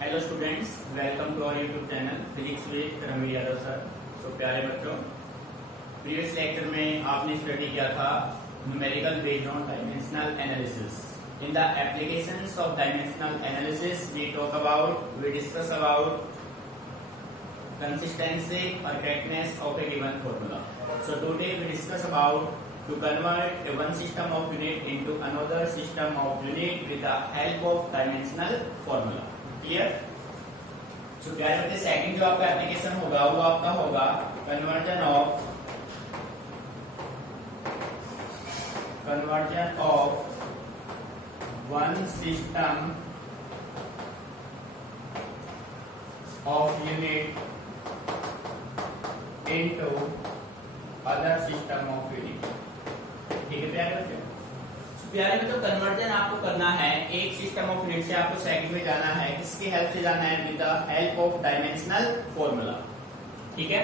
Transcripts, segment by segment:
Hello students, welcome to our YouTube channel physics with Ranveer Yadav sir. तो प्यारे बच्चों, previous lecture में आपने स्टडी किया था numerical based on dimensional analysis. In the applications of dimensional analysis we discuss about consistency or correctness of a given formula. So today we discuss about to convert a one system of unit into another system of unit with the help of dimensional formula. Clear? So प्यारे बच्चे, second जो आपका application होगा वो आपका होगा conversion of one system of unit into other system of unit। ठीक है प्यारे बच्चों, प्यारे बच्चों कन्वर्जन आपको करना है एक सिस्टम ऑफ यूनिट से आपको सेकंड में जाना है। किसकी हेल्प से जाना है? With the help of dimensional formula. ठीक है।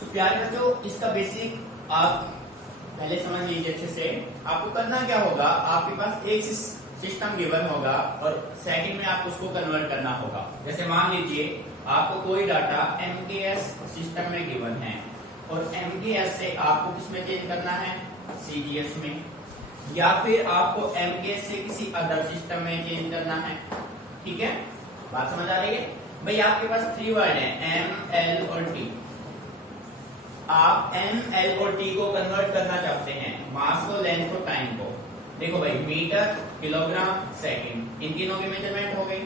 तो प्यारे बच्चों, इसका बेसिक आप पहले समझ लीजिए अच्छे से। आपको करना क्या होगा, आपके पास एक सिस्टम गिवन होगा और सेकंड में आपको उसको कन्वर्ट करना होगा। जैसे मान लीजिए आपको कोई डाटा एमकेएस सिस्टम में गिवन है और एमकेएस से आपको किसमें चेंज करना है? सीजीएस में। या फिर आपको एमकेएस से किसी अदर सिस्टम में चेंज करना है। ठीक है, बात समझ आ रही है भाई? आपके पास थ्री वर्ड है एम, एल और टी। आप एम, एल और टी को कन्वर्ट करना चाहते हैं, मास को, लेंथ को, टाइम को। देखो भाई, मीटर, किलोग्राम, सेकंड, इन तीनों की मेजरमेंट हो गई।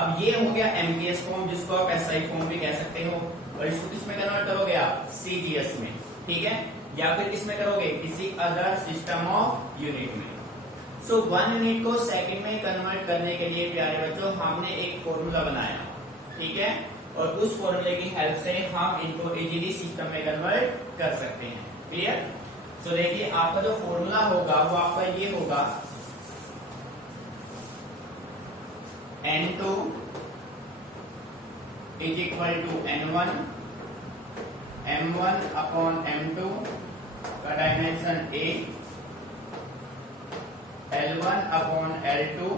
अब ये हो गया एमकेएस फॉर्म, जिसको आप एसआई फॉर्म भी कह सकते हो। और इसको किसमें कन्वर्ट करोगे आप? सीजीएस में। ठीक है, या फिर किसमें करोगे? किसी अदर सिस्टम ऑफ यूनिट में। सो वन यूनिट को सेकंड में कन्वर्ट करने के लिए प्यारे बच्चों हमने एक फॉर्मूला बनाया। ठीक है, और उस फॉर्मूले की हेल्प से हम इनको इजीली सिस्टम में कन्वर्ट कर सकते हैं। क्लियर? सो देखिए, आपका जो फॉर्मूला होगा वो आपका ये होगा N2 is equal to N1, M1 upon M2 का dimension A, L1 upon L2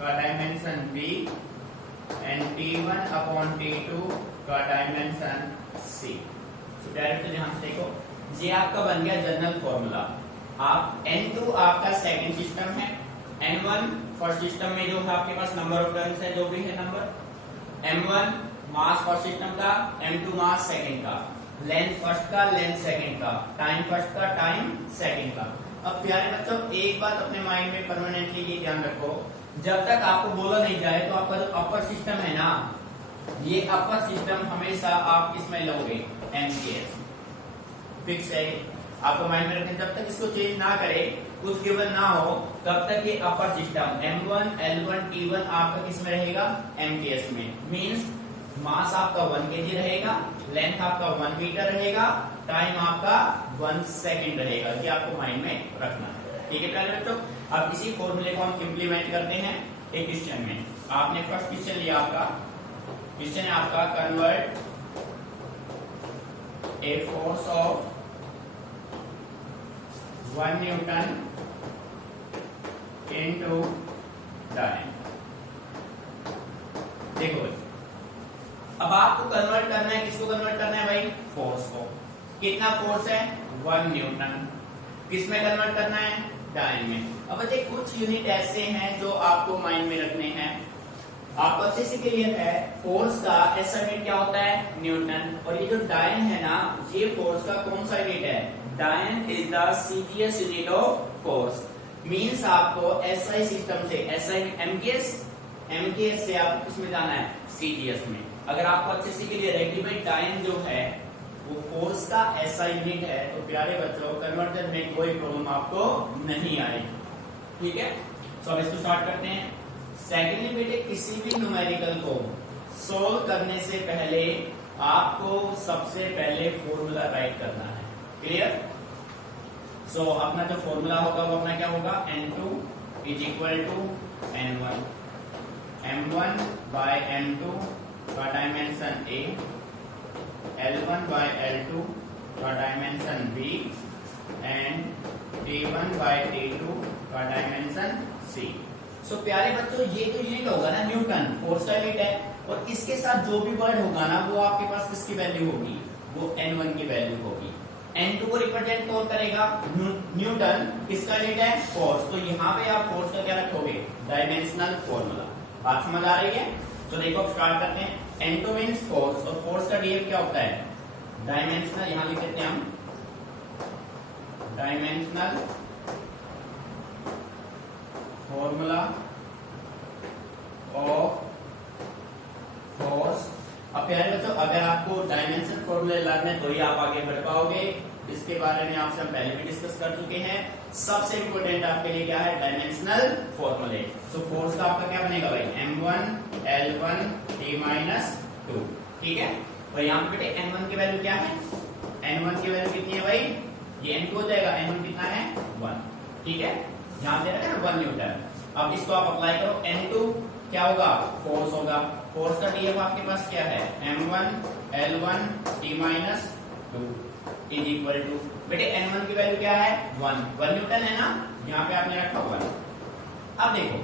का dimension B and T1 upon T2 का डायमेंशन C। तो डायरेक्ट ध्यान से देखो, ये आपका बन गया जनरल फॉर्मूला। आप N2 आपका सेकंड सिस्टम है, N1 फर्स्ट सिस्टम में जो है आपके पास नंबर ऑफ टर्न्स है, जो भी है नंबर, M1 मास फर्स्ट सिस्टम का, M2 मास सेकंड का, लेंथ फर्स्ट का, लेंथ सेकंड का, टाइम फर्स्ट का, टाइम सेकंड का। अब प्यारे बच्चों, एक बात अपने माइंड में परमानेंटली ये ध्यान रखो, जब तक आपको बोला नहीं जाए तो आपका जो अपर सिस्टम है ना, ये अपर सिस्टम हमेशा आप किसमें लोगे? एमकेएस फिक्स है, आपको माइंड में रखें। जब तक इसको चेंज ना करे, कुछ गिवन ना हो, तब तक ये अपर सिस्टम M1, L1, T1 आपका किसमें रहेगा? एमकेएस में। मींस मास आपका 1 kg रहेगा, लेंथ आपका 1 मीटर रहेगा, टाइम आपका 1 सेकंड रहेगा। ये आपको माइंड में रखना है। ठीक है प्यारे बच्चों, अब इसी फॉर्मूले को हम इम्प्लीमेंट करते हैं एक क्वेश्चन में। आपने फर्स्ट क्वेश्चन लिया, आपका क्वेश्चन है आपका convert a force of 1 Newton into डायन। देखो भाई, अब आपको कन्वर्ट करना है, किसको कन्वर्ट करना है भाई? फोर्स को। कितना फोर्स है? 1 न्यूटन। किसमें कन्वर्ट करना है? डायन में। अब बच्चे कुछ यूनिट ऐसे हैं जो आपको माइंड में रखने हैं, आपको अच्छे से क्लियर है। फोर्स का ऐसा यूनिट क्या होता है? न्यूटन। और ये जो डायन है ना, ये फोर्स का कौन सा यूनिट है? डायन is the CGS unit of force. Means आपको एसआई सिस्टम से, एसआई एमकेएस से आपको किसमें जाना है? सीजीएस में। अगर आपको अच्छे से क्लियर है कि भाई डायन जो है वो फोर्स का एसआई यूनिट है, तो प्यारे बच्चों कन्वर्जन में कोई प्रॉब्लम आपको नहीं आएगी। ठीक है, सो अब इसको स्टार्ट करते हैं। सेकेंडली बेटे, किसी भी न्यूमेरिकल को सोल्व करने से पहले आपको सबसे पहले फॉर्मूला राइट करना है। क्लियर? सो अपना जो फॉर्मूला होगा वो अपना क्या होगा? N2 is equal to N1, M1 bye M2 का dimension A, L1 bye L2 का dimension B and T1 bye T2 का डायमेंशन C। सो प्यारे बच्चों ये तो यूनिट होगा ना न्यूटन, फोर्स का यूनिट है, और इसके साथ जो भी वर्ड होगा ना वो आपके पास किसकी वैल्यू होगी, वो N1 की वैल्यू होगी। N2 को रिप्रेजेंट कौन करेगा, न्यूटन, किसका यूनिट है, फोर्स, तो यहाँ पे आप फोर्स का क्या रखोगे, डायमेंशनल फॉर्मूला। बात समझ आ रही है? तो देखो अब स्टार्ट करते हैं। N2 मींस फोर्स, और फोर्स का डीएफ क्या होता है, डायमेंशनल, यहां लिख देते हैं हम डायमेंशनल फॉर्मूला ऑफ फोर्स। अब प्यारे बच्चों अगर आपको डायमेंशन फॉर्मूले लर्न है तो ही आप आगे बढ़ पाओगे, इसके बारे में आपसे हम पहले भी डिस्कस कर चुके हैं। सबसे इंपॉर्टेंट आपके लिए क्या है, डायमेंशनल फॉर्मूले। सो फोर्स का आपका क्या बनेगा भाई, M1 L1 T-2, ठीक है। और यहाँ पे बेटे N1 की वैल्यू क्या है, N1 की वैल्यू कितनी है भाई, ये N2 हो जाएगा, N1 कितना है 1, ठीक है, ध्यान दे रहे हैं ना 1 न्यूटन। अब इसको आप अप्लाई करो, N2 क्या होगा, फोर्स होगा, फोर्स का डीएफ आपके पास क्या है, M1 L1 T-2 is equal to, बेटे N1 की वैल्यू क्या है 1 न्यूटन है ना, यहाँ पे आपने रखा 1। अब देखो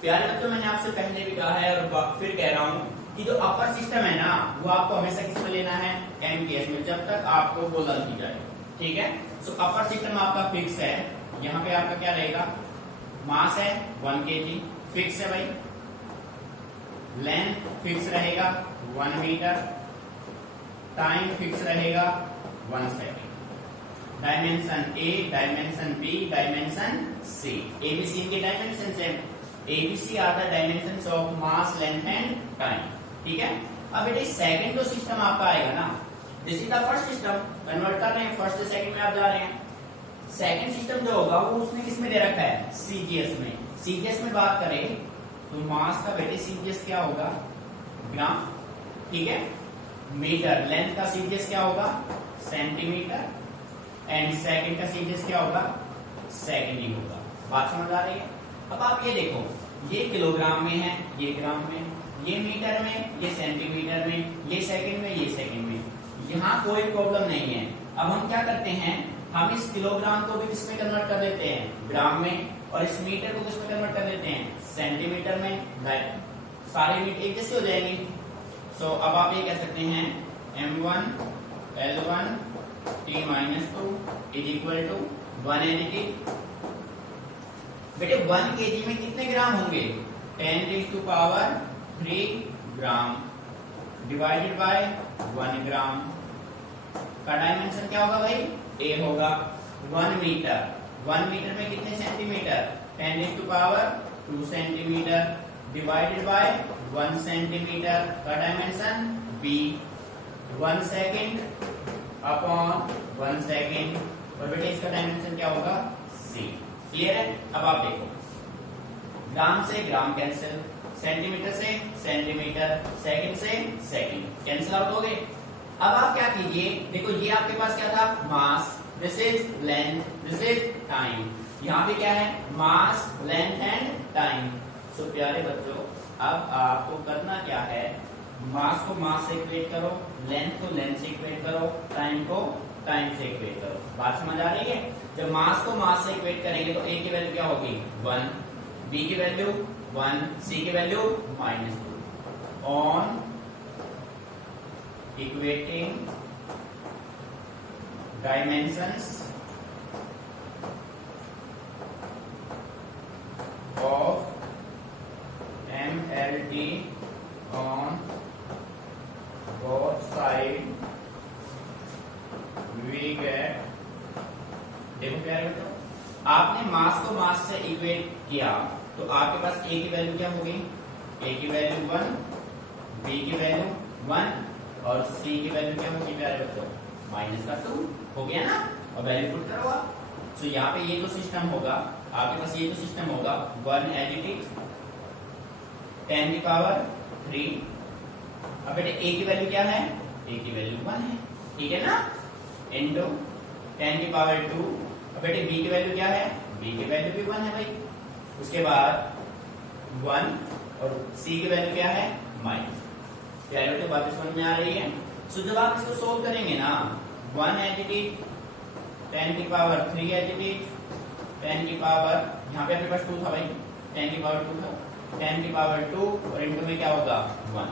प्यारे बच्चों मैंने आपसे पहले भी कहा है और फिर कह रहा हूं कि जो अपर सिस्टम है ना वो आपको हमेशा किसमें लेना है, MKS में, जब तक आपको बोला दी जाए, ठीक है। सो अपर सिस्टम आपका फिक्स है, यहाँ पे आपका क्या रहेगा, मास है 1 kg फिक्स है भाई, लेंथ फिक्स रहेगा 1 मीटर, टाइम फिक्स रहेगा 1 second, dimension A, dimension B, dimension C, ABC के डायमेंशन है, ABC are the dimensions of mass, length and time, ठीक है। अब बेटे सेकंड जो सिस्टम आपका आएगा ना, this is the first system, convert कर रहे हैं फर्स्ट से सेकंड में आप जा रहे हैं। सेकंड सिस्टम जो होगा वो उसने किसमें दे रखा है, CGS में। CGS में बात करें तो मास का बेटे CGS क्या होगा, ग्राम, ठीक है, मीटर, लेंथ का CGS क्या होगा, सेंटीमीटर, एंड सेकंड का CGS क्या होगा, सेकंड ही होगा। बात समझ आ रही है? अब आप ये देखो, ये किलोग्राम में है, ये ग्राम में, ये मीटर में, ये सेंटीमीटर में, ये सेकंड में, ये सेकंड में, यहाँ कोई प्रॉब्लम नहीं है। अब हम क्या करते हैं, हम इस किलोग्राम को भी किसमें कन्वर्ट कर देते हैं, ग्राम में, और इस मीटर को किसमें कन्वर्ट कर देते हैं, सेंटीमीटर में, सारे यूनिट एक जैसे हो जाएंगे। सो अब आप ये कह सकते हैं M1 L1 T-2 is equal to 180। बेटे 1 kg में कितने ग्राम होंगे, 10⁻³ ग्राम डिवाइडेड बाय 1 ग्राम का डायमेंशन क्या होगा भाई, A होगा। 1 मीटर, 1 मीटर में कितने centimetre, 10⁻² centimetre divided by 1 centimetre का dimension B। 1 second upon 1 second, और बेटे इसका डायमेंशन क्या होगा, C। क्लियर है? अब आप देखो, ग्राम से ग्राम कैंसिल, सेंटीमीटर से सेंटीमीटर, सेकंड से सेकंड कैंसिल आउट हो गए। अब आप क्या कीजिए, देखो ये आपके पास क्या था, mass, this is length, this is time, यहाँ पे क्या है, mass, length and time. So प्यारे बच्चों अब आपको करना क्या है, मास को मास से इक्वेट करो, लेंथ को लेंथ से इक्वेट करो, टाइम को टाइम से इक्वेट करो। बात समझ आ रही है? जब मास को मास से इक्वेट करेंगे तो A की वैल्यू क्या होगी 1, B की वैल्यू 1, C की value -2। On equating dimensions of MLT on both sides we get, देखो क्या है, आपने मास को मास से इक्वेट किया तो आपके पास A की वैल्यू क्या होगी, A की वैल्यू 1, B की वैल्यू 1 और C की वैल्यू क्या होगी प्यारे बच्चों, -2 हो गया ना। और वैल्यू पुट करो आप। तो यहाँ पे ये जो सिस्टम होगा आपके पास, ये जो सिस्टम होगा 180 10⁻³ अब बेटे A की वैल्यू क्या है, A की वैल्यू 1 है, ठीक है ना, इंटू 10⁻²। अब बेटे B की वैल्यू क्या है, B की वैल्यू भी 1 है भाई, उसके बाद 1 और C की वैल्यू क्या है -। तो बात समझ में आ रही है? सो जब आप इसको सोल्व करेंगे ना, 180 10⁻³ 10 की पावर, यहाँ पे आपके पास 2 था भाई, 10 की पावर 2 था, 10 की पावर 2 और इनटू में क्या होगा 1।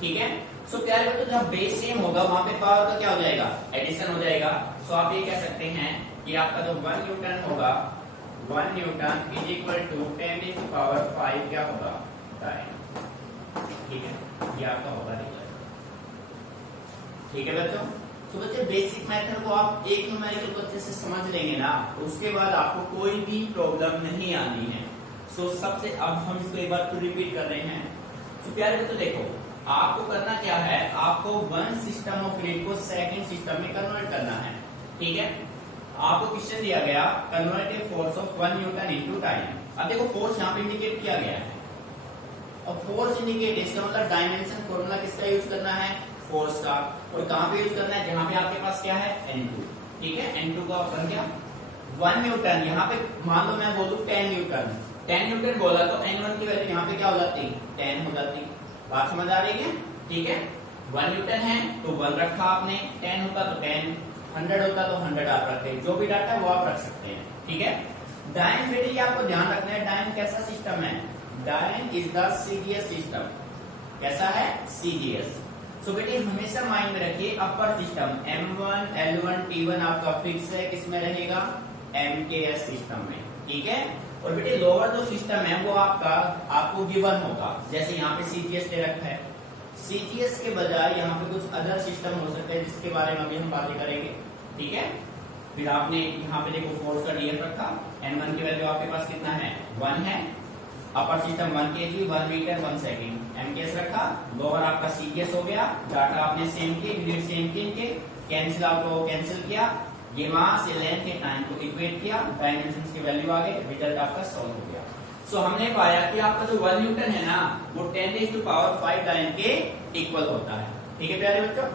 ठीक है, सो प्यारे बच्चों जब बेस सेम होगा वहां पे पावर का क्या हो जाएगा, एडिशन हो जाएगा। सो आप ये कह सकते हैं कि आपका जो 1 न्यूटन होगा, 1 न्यूटन इज इक्वल टू 10 की पावर 5 क्या होगा, डायन। ठीक है, ये आपका होगा रिजल्ट। ठीक है बच्चों, तो बच्चे बेसिक मेथड को आप एक न्यूमेरिकल को अच्छे से समझ लेंगे ना, उसके बाद आपको कोई भी प्रॉब्लम नहीं आनी है। सो सबसे अब हम इसको एक बार फिर रिपीट कर रहे हैं। तो प्यारे बच्चों देखो, आपको करना क्या है, आपको वन सिस्टम ऑफ फ्लूइड को सेकंड सिस्टम में कन्वर्ट करना है। ठीक है, आपको क्वेश्चन दिया गया convert a force of 1 Newton into time. अब देखो फोर्स यहाँ पे इंडिकेट किया गया है, और फोर्स इंडिकेट इसका मतलब डायमेंशन फॉर्मूला किसका यूज करना है, फोर्स का। और कहां पे यूज करना है, जहां पे आपके पास क्या है N2। ठीक है, N2 का बन गया 1 न्यूटन। यहाँ पे मान लो मैं बोलूं 10 न्यूटन, 10 न्यूटन बोला तो N1 की वैल्यू यहाँ पे क्या हो जाती, 10 हो जाती। बात समझ आ रही है। ठीक है, 1 न्यूटन है तो 1 रखा आपने, 10 होता तो 10, 100 होता तो 100 आप रखते हैं, जो भी डाटा है वो आप रख सकते हैं। ठीक है, डायन बेटे ये आपको ध्यान रखना है, डायन कैसा सिस्टम है, डायन इज द सीजीएस सिस्टम। कैसा है, सीजीएस। सो बेटे हमेशा माइंड में रखिए अपर सिस्टम M1 L1 T1 आपका फिक्स है, किसमें रहेगा, MKS सिस्टम में। ठीक है, और बेटे लोअर जो सिस्टम है वो आपको गिवन होगा, जैसे यहाँ पे CGS दे रखा है। CGS के बजाय यहाँ पे कुछ अदर सिस्टम हो सकते हैं जिसके बारे में अभी हम बातें करेंगे। ठीक है, फिर आपने यहाँ पे देखो फोर्स का डीएफ रखा, N1 की वैल्यू आपके पास कितना है, 1 है। Upper system 1 kg 1 metre 1 second, MKS रखा। लोअर आपका CGS हो गया, डाटा आपने सेम किए, यूनिट सेम किए, कैंसिल आपको कैंसिल किया, ये मास से लेंथ के टाइम को इक्वेट किया, डायमेंशंस की वैल्यू आ गई, रिजल्ट आपका सॉल्व हो गया। सो हमने पाया कि आपका जो 1 न्यूटन है ना वो 10 टू पावर 5 डायन के इक्वल होता है। ठीक है प्यारे बच्चों,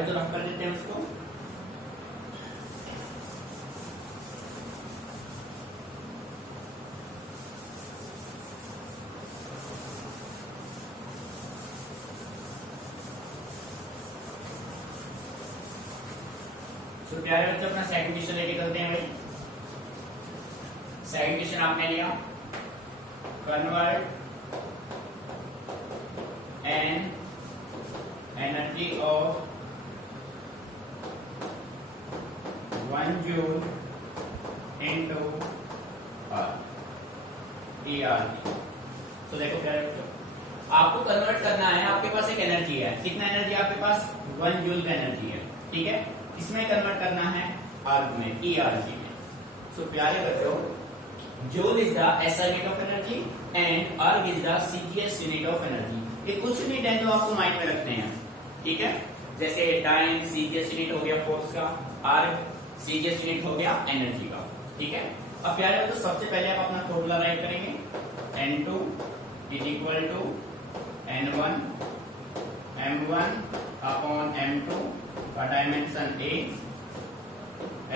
तो रफ कर देते हैं उसको। तो प्यारे बच्चों अपना सेकंड क्वेश्चन लेके चलते हैं भाई। सेकंड क्वेश्चन आपने लिया, convert N energy of 1 joule into ERG। तो देखो क्या है, आपको कन्वर्ट करना है, आपके पास एक एनर्जी है, कितना एनर्जी आपके पास, 1 जूल का एनर्जी है। ठीक है, इसमें कन्वर्ट करना है अर्ग में, ERG में। सो प्यारे बच्चों, joule is the SI unit of energy and erg is the CGS unit of energy. ये कुछ यूनिट है जो आपको माइंड में रखते हैं। ठीक है, जैसे टाइम CGS यूनिट हो गया फोर्स का, अर्ग CGS यूनिट हो गया एनर्जी का। ठीक है, अब प्यारे बच्चों सबसे पहले आप अपना फॉर्मूला राइट करेंगे, N2 is equal to N1 M1 upon M2 का dimension A,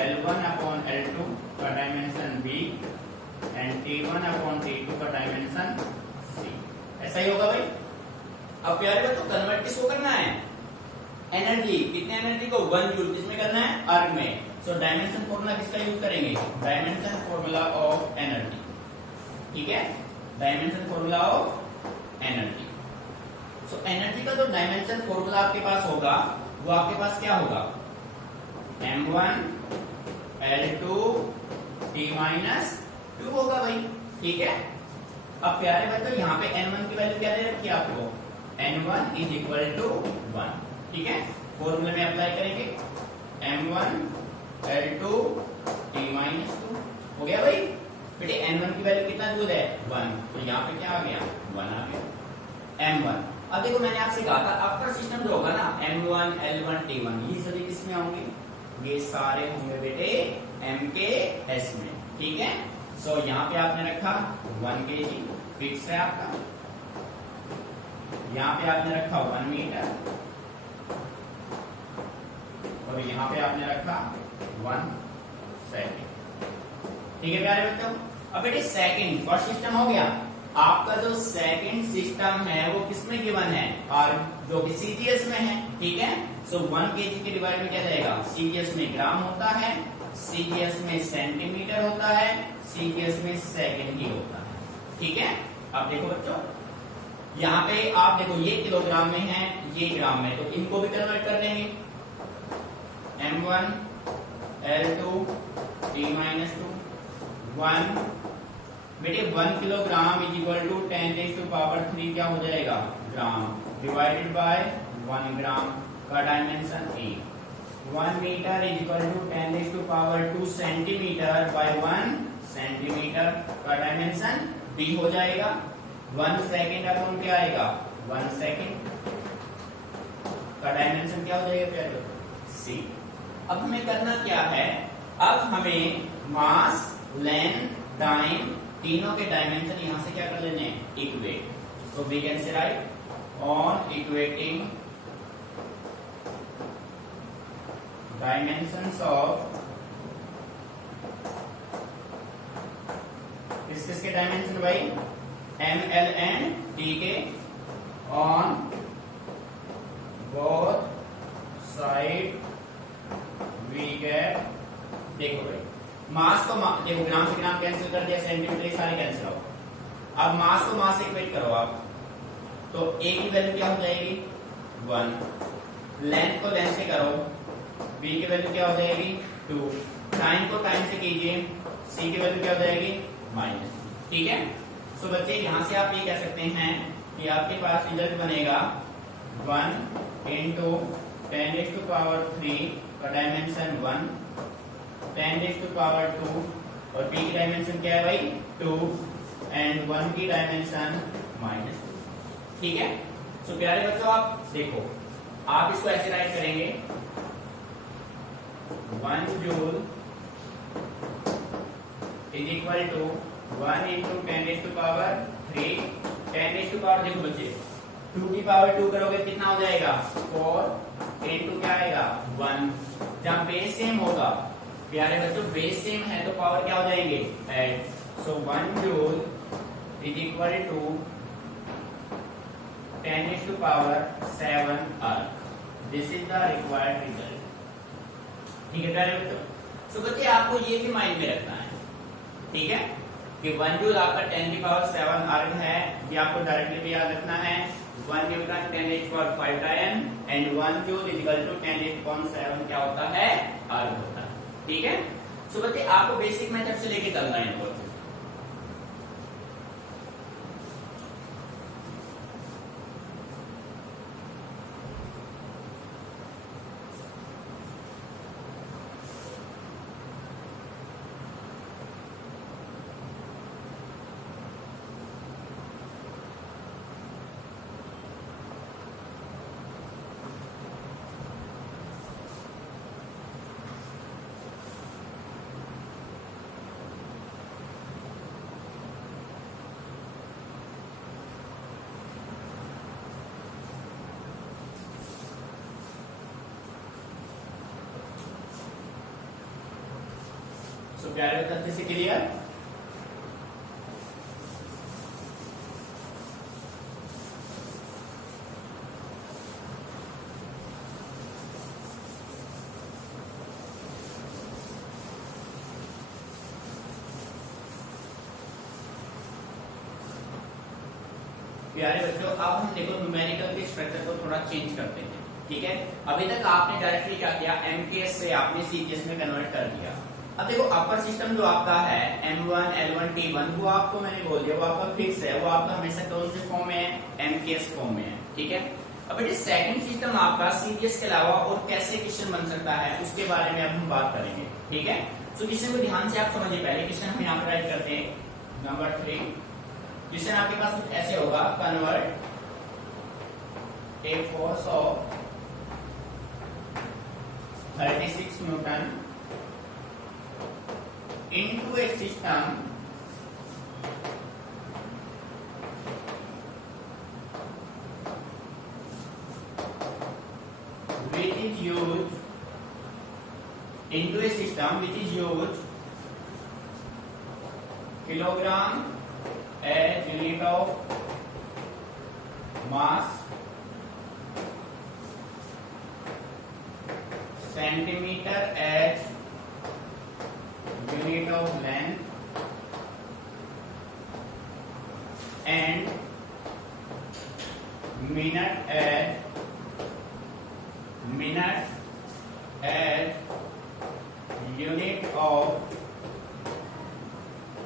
L1 upon L2 का dimension B and T1 upon T2 का डायमेंशन C। ऐसा ही होगा भाई। अब प्यारे बच्चों कन्वर्ट किसको करना है, एनर्जी, कितने एनर्जी को, 1 जूल, किसमें करना है, अर्ग में। सो डायमेंशन फॉर्मूला किसका यूज करेंगे, डायमेंशन फॉर्मूला ऑफ एनर्जी। ठीक है, dimension formula of energy. So energy का जो डायमेंशन फॉर्मूला आपके पास होगा वो आपके पास क्या होगा, M1 L2 T-2 होगा भाई। ठीक है, अब प्यारे बच्चों यहाँ पे N1 की वैल्यू क्या दे रखी है आपको, N1 इज इक्वल टू 1। ठीक है, फॉर्मूले में अप्लाई करेंगे, M1 L2 T-2 हो गया भाई। बेटे N1 की वैल्यू कितना जूल है, 1, तो यहाँ पे क्या आ गया, 1 आ गया M1। अब देखो मैंने आपसे कहा था अपर सिस्टम जो होगा ना M1 L1 T1 ये सभी किसमें होंगे, ये सारे होंगे बेटे MKS में। ठीक है, सो यहाँ पे आपने रखा 1 kg फिक्स है आपका, यहाँ पे आपने रखा 1 मीटर और यहाँ पे आपने रखा 1 सेकेंड। ठीक है प्यारे बच्चों। अब बेटे सेकंड फर्स्ट सिस्टम हो गया। आपका जो सेकंड सिस्टम है वो किसमें गिवन है, और जो कि सीजीएस में है। ठीक है, सो 1 केजी के डिवाइड में क्या जाएगा, सीजीएस में ग्राम होता है, सीजीएस में सेंटीमीटर होता है, सीजीएस में सेकंड ही होता है। ठीक है, अब देखो बच्चों यहाँ पे आप देखो ये किलोग्राम में है, ये ग्राम में, तो इनको भी कन्वर्ट कर देंगे। M1 L2 T-2 1 बेटे 1 किलोग्राम इज इक्वल टू 10⁻³ क्या हो जाएगा, ग्राम, डिवाइडेड बाय 1 ग्राम का dimension A। 1 metre is equal to 10⁻² centimetre by 1 centimetre का डायमेंशन B हो जाएगा। 1 सेकेंड अपॉन क्या आएगा, 1 सेकेंड का डायमेंशन क्या हो जाएगा प्यारे, C। अब हमें करना क्या है, अब हमें मास, लेंथ, टाइम तीनों के डायमेंशन यहां से क्या कर लेने हैं, equate. So we can say write on equating dimensions of किसके डायमेंशन भाई, एम एल एंड टी के on both side we get. देखो भाई मास को देखो ग्राम से ग्राम कैंसिल कर दिया, सेंटीमीटर सारे कैंसिल हो। अब मास को मास से इक्वेट करो आप, तो A की वैल्यू क्या हो जाएगी 1, लेंथ को लेंथ से करो, B की वैल्यू क्या हो जाएगी 2, टाइम को टाइम से कीजिए, C की वैल्यू क्या हो जाएगी -। ठीक है, सो बच्चे यहां से आप ये कह सकते हैं कि आपके पास रिजल्ट बनेगा 1 इंटू 10⁻³ का डायमेंशन 1, 10⁻² और B की डायमेंशन क्या है भाई 2 एंड 1 की डायमेंशन -2। ठीक है, सो प्यारे बच्चों आप देखो, आप इसको ऐसे राइट करेंगे 1 joule is equal to 1 into 10⁻³ 10⁻, देखो बच्चे 2 की पावर 2 करोगे कितना हो जाएगा 4 इंटू क्या आएगा 1। जब बेस सेम होगा प्यारे बच्चों, बेस सेम है तो पावर क्या हो जाएंगे add. So 1 joule is equal to 10⁻⁷ erg. This is the required result. ठीक है प्यारे बच्चों, सो बच्चे आपको ये भी माइंड में रखना है, ठीक है, कि 1 जूल आपका 10⁻⁷ अर्थ है, ये आपको डायरेक्टली भी याद रखना है। 1 newton 10⁵ dyne and 1 joule is equal to 10⁷ क्या होता है, अर्थ होता है। ठीक है, सो बच्चे आपको बेसिक मेथड से लेके चलना है इनको। तो प्यारे बच्चे अच्छे से क्लियर। प्यारे बच्चों अब हम देखो न्यूमेरिकल के स्ट्रक्चर को थोड़ा चेंज करते हैं। ठीक है, अभी तक आपने डायरेक्टली क्या किया, एमकेएस से आपने सीजीएस में कन्वर्ट कर दिया। अब देखो अपर सिस्टम जो आपका है M1 L1 T1 वो आपको मैंने बोल दिया वो आपका फिक्स है, वो आपका हमेशा कौन से फॉर्म में है, एमकेएस फॉर्म में है। ठीक है, अब बेटे सेकंड सिस्टम आपका सीजीएस के अलावा और कैसे क्वेश्चन बन सकता है उसके बारे में अब हम बात करेंगे। ठीक है, तो क्वेश्चन को ध्यान से आप समझिए। पहले क्वेश्चन हम यहाँ पर राइट करते हैं नंबर 3। क्वेश्चन आपके पास कुछ ऐसे होगा, convert a force of 36 Newton into a system . system which is used kilogram as unit of mass, centimeter as unit of length, and minutes as unit of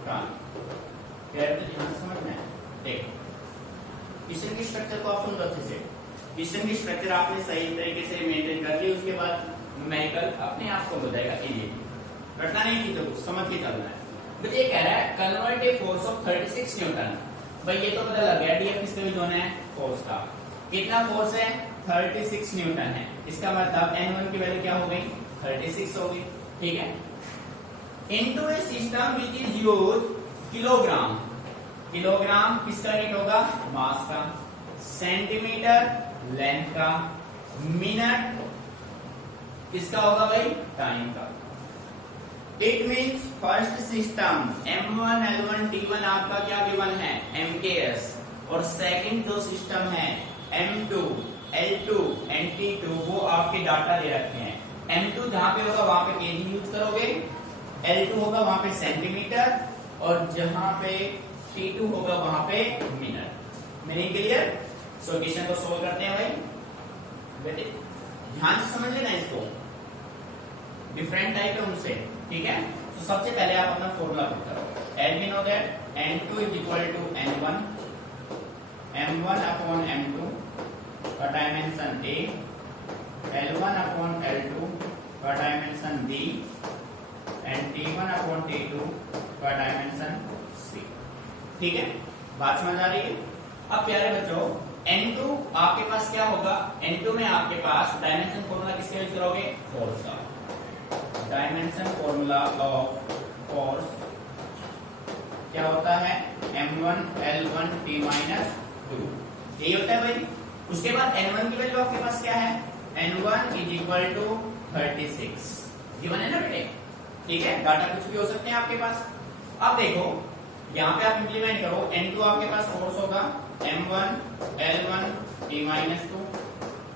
time। क्या तो ध्यान से समझना है। देखो क्वेश्चन की स्ट्रक्चर को आप सुन लो अच्छे से। क्वेश्चन की स्ट्रक्चर आपने सही तरीके से मेंटेन कर ली, उसके बाद न्यूमेरिकल अपने आप को हो जाएगा इजी। रटना नहीं चीजों को, समझ के चलना है। तो ये कह रहा है convert a force of 36 Newton. भाई ये तो पता लग गया डीएफ किसके भी जोन है, फोर्स का। कितना फोर्स है, 36 न्यूटन है। इसका मतलब N1 की वैल्यू क्या हो गई, 36 हो गई, ठीक है। Into A system which is use kilogram. Kilogram किसका यूनिट होगा, मास का। सेंटीमीटर लेंथ का। मिनट किसका होगा भाई, टाइम का। It means first system M1 L1 T1 आपका क्या गिवन है, MKS, और सेकंड जो सिस्टम है M2 L2 एंड T2 वो आपके डाटा दे रखे हैं। M2 जहां पे होगा वहां पे केजी यूज करोगे, L2 होगा वहां पे सेंटीमीटर, और जहां पे T2 होगा वहां पे minute. Meaning clear. So question को सोल्व करते हैं भाई। बेटे ध्यान से समझ लेना इसको, डिफरेंट टाइप है उनसे, ठीक है। तो सबसे पहले आप अपना फॉर्मूला पुट करो। As we know that N2 is equal to N1, M1 upon M2 का dimension A, L1 upon L2 का dimension B, and T1 upon T2 का डायमेंशन C। ठीक है, बात समझ आ रही है। अब प्यारे बच्चों N2 आपके पास क्या होगा, N2 में आपके पास डायमेंशन फॉर्मूला किसके यूज करोगे, फोर्स का। डायमेंशन फॉर्मूला ऑफ फोर्स क्या होता है, M1 L1 T माइनस 2, यही होता है भाई। उसके बाद N1 की वैल्यू आपके पास क्या है, N1 is equal to 36 given है ना बेटे, ठीक है। डाटा कुछ भी हो सकते हैं आपके पास। अब देखो यहाँ पे आप इंप्लीमेंट करो, N2 आपके पास फोर्स होगा M1 L1 T माइनस 2,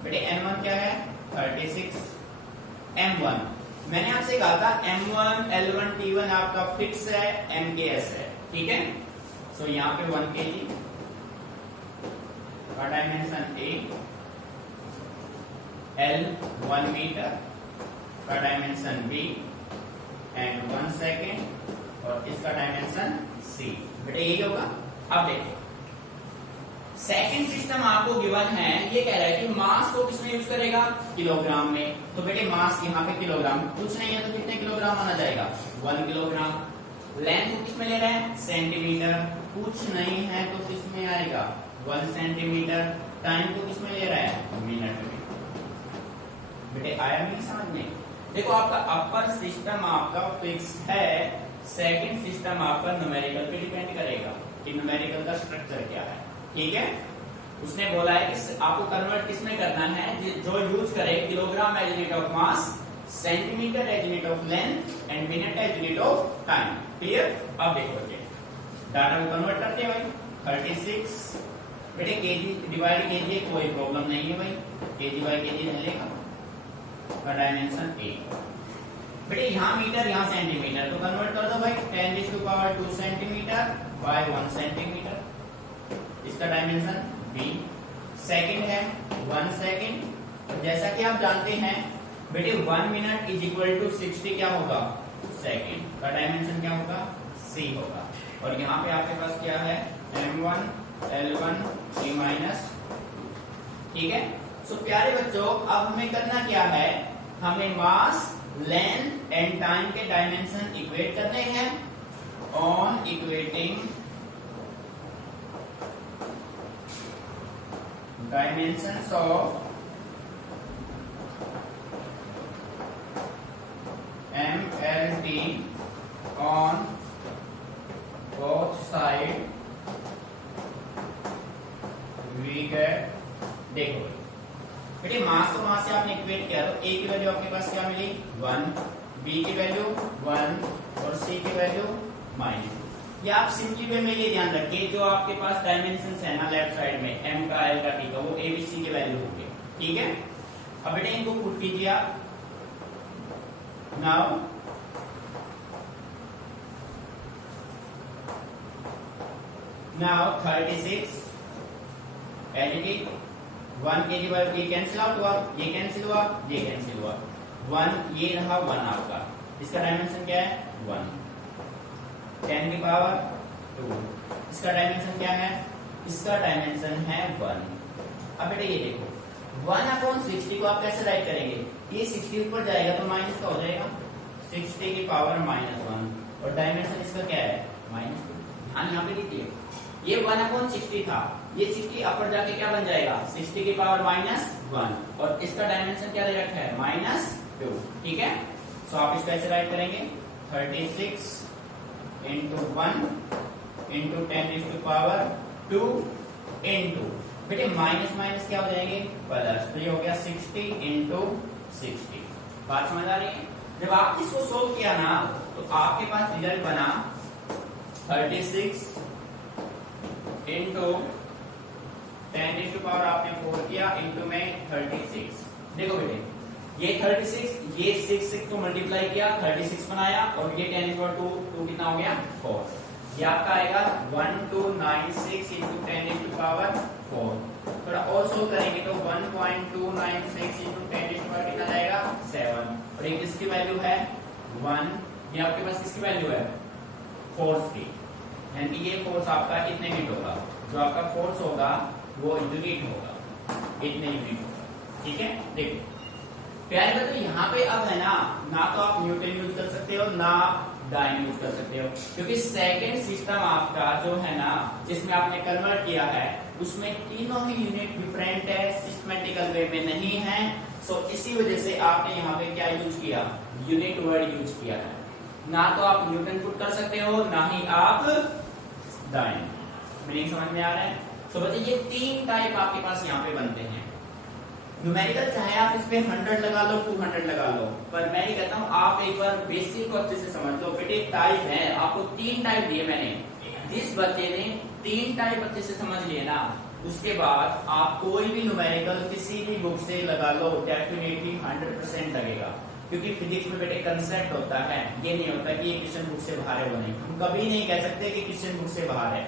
बेटे N1 क्या है 36, M1 मैंने आपसे कहा था M1 L1 T1 आपका फिक्स है, MKS है, ठीक है। सो यहाँ पे 1 kg का डायमेंशन A, L 1 मीटर का डायमेंशन B, एंड 1 सेकेंड, और इसका डायमेंशन C। बेटे यही होगा। अब देखो सेकंड सिस्टम आपको गिवन है, ये कह रहा है कि मास को किसमें यूज करेगा, किलोग्राम में। तो बेटे मास यहाँ पे किलोग्राम, कुछ नहीं है तो कितने किलोग्राम आना जाएगा, 1 किलोग्राम। लेंथ को किसमें ले रहे हैं, सेंटीमीटर, कुछ नहीं है तो किसमें आएगा, 1 सेंटीमीटर। टाइम को किसमें ले रहा है, मिनट में। बेटे आया नहीं समझ में। देखो आपका अपर सिस्टम आपका फिक्स है, सेकंड सिस्टम आपका न्यूमेरिकल पे डिपेंड करेगा कि न्यूमेरिकल का स्ट्रक्चर क्या है, ठीक है। उसने बोला है कि आपको कन्वर्ट किसमें करना है, जो यूज करे kilogram as unit of mass, centimetre as unit of length, and minute as unit of time. Clear. अब देखो बच्चे डाटा को कन्वर्ट करते हैं भाई। 36 बेटे केजी डिवाइड केजी, कोई प्रॉब्लम नहीं है भाई, केजी बाई केजी रहेगा। डायमेंशन A, बेटे यहाँ मीटर यहाँ सेंटीमीटर, तो कन्वर्ट कर दो भाई 10⁻²² सेंटीमीटर बाय 1 सेंटीमीटर। इसका डायमेंशन B। सेकंड है 1 सेकंड, जैसा कि आप जानते हैं बेटे 1 मिनट इज इक्वल टू 60 क्या होगा, सेकंड। का डायमेंशन क्या होगा, C होगा। और यहाँ पे आपके पास क्या है, M1 L1 T माइनस, ठीक है। सो प्यारे बच्चों अब हमें करना क्या है, हमें मास, लेंथ एंड टाइम के डायमेंशन इक्वेट करने हैं। On equating dimensions of MLT on both side we get, देखो बेटे मास को मास से आपने इक्वेट किया तो A की वैल्यू आपके पास क्या मिली, 1, बी की वैल्यू 1 और सी की वैल्यू -2। या आप सिंपली वे में ये ध्यान रखिए, जो आपके पास डायमेंशन है ना लेफ्ट साइड में m का, l का, t का, वो abc के वैल्यू होंगे। ठीक है, अब बेटे इनको पुट कीजिए आप। नाउ नाउ 36 एडिटिंग 1 के बाद ये कैंसिल आउट हुआ, ये कैंसिल हुआ, ये कैंसिल हुआ, 1 ये रहा 1 आपका, इसका डायमेंशन क्या है 1, 10 की पावर 2, इसका डायमेंशन क्या है, इसका डायमेंशन है 1। अब बेटे ये देखो 1/60 को आप कैसे राइट करेंगे, ये 60 ऊपर जाएगा तो माइनस का हो जाएगा 60 की पावर -1 और डायमेंशन इसका क्या है -2। ध्यान यहाँ पे दीजिए, ये 1/60 था, ये 60 अपर जाके क्या बन जाएगा 60 की पावर -1 और इसका डायमेंशन क्या दे रखा है -2। ठीक है, सो आप इसको ऐसे राइट करेंगे 36 into 1 into 10⁻² into बेटे माइनस माइनस क्या हो जाएंगे प्लस, तो ये हो गया 60 into 60। बात समझ आ रही है? जब आप इसको सोल्व किया ना तो आपके पास रिजल्ट बना 36 into 10⁻⁴ आपने 4 किया into में 36। देखो बेटे ये 36, ये 6 को मल्टीप्लाई किया 36 बनाया और ये 10⁻², कितना हो गया 4। ये आपका आएगा 1296 into 10⁻⁴। थोड़ा और सोल्व करेंगे तो 1296 into 10⁻⁴ कितना जाएगा 7 और ये किसकी वैल्यू है 1, ये आपके पास किसकी वैल्यू है फोर्स की, यानी ये फोर्स आपका इतने यूनिट होगा, जो आपका फोर्स होगा वो यूनिट होगा, इतने यूनिट होगा। ठीक है, देखो प्यारे बच्चों यहाँ पे अब है ना तो आप न्यूटन यूज कर सकते हो ना आप डाइन यूज कर सकते हो, क्योंकि सेकंड सिस्टम आपका जो है ना जिसमें आपने कन्वर्ट किया है उसमें तीनों ही यूनिट डिफरेंट है, सिस्टमेटिकल वे में नहीं है। सो इसी वजह से आपने यहाँ पे क्या यूज किया यूनिट वर्ड यूज किया है, ना तो आप न्यूटन पुट कर सकते हो ना ही आप डाइन। मीनिंग समझ में आ रहा है? सो बच्चे ये 3 टाइप आपके पास यहाँ पे बनते हैं न्यूमेरिकल, चाहे आप इस पे 100 लगा लो 200 लगा लो, पर मैं ये कहता हूँ आप एक बार बेसिक को अच्छे से समझ लो। बेटे टाइप है, आपको 3 टाइप दिए मैंने, जिस बच्चे ने 3 टाइप अच्छे से समझ लिए ना उसके बाद आप कोई भी न्यूमेरिकल किसी भी बुक से लगा लो डेफिनेटली 100% लगेगा, क्योंकि फिजिक्स में बेटे कंसेप्ट होता है, ये नहीं होता कि ये क्वेश्चन बुक से बाहर है वो नहीं। हम कभी नहीं कह सकते कि क्वेश्चन बुक से बाहर है,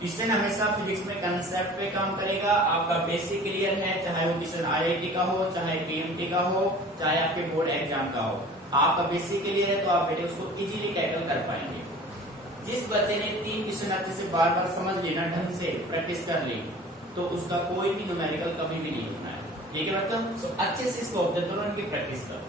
क्वेश्चन हमेशा फिजिक्स में कंसेप्ट पे काम करेगा। आपका बेसिक क्लियर है, चाहे वो क्वेश्चन आईआईटी का हो, चाहे पीएमटी का हो, चाहे आपके बोर्ड एग्जाम का हो, आपका बेसिक क्लियर है तो आप बेटे उसको इजीली टैकल कर पाएंगे। जिस बच्चे ने 3 क्वेश्चन अच्छे से बार बार समझ लेना, ढंग से प्रैक्टिस कर ली, तो उसका कोई भी न्यूमेरिकल कभी भी नहीं होना है। ठीक है बच्चों, अच्छे से इसको ऑब्जर्व करो, इनकी प्रैक्टिस करो।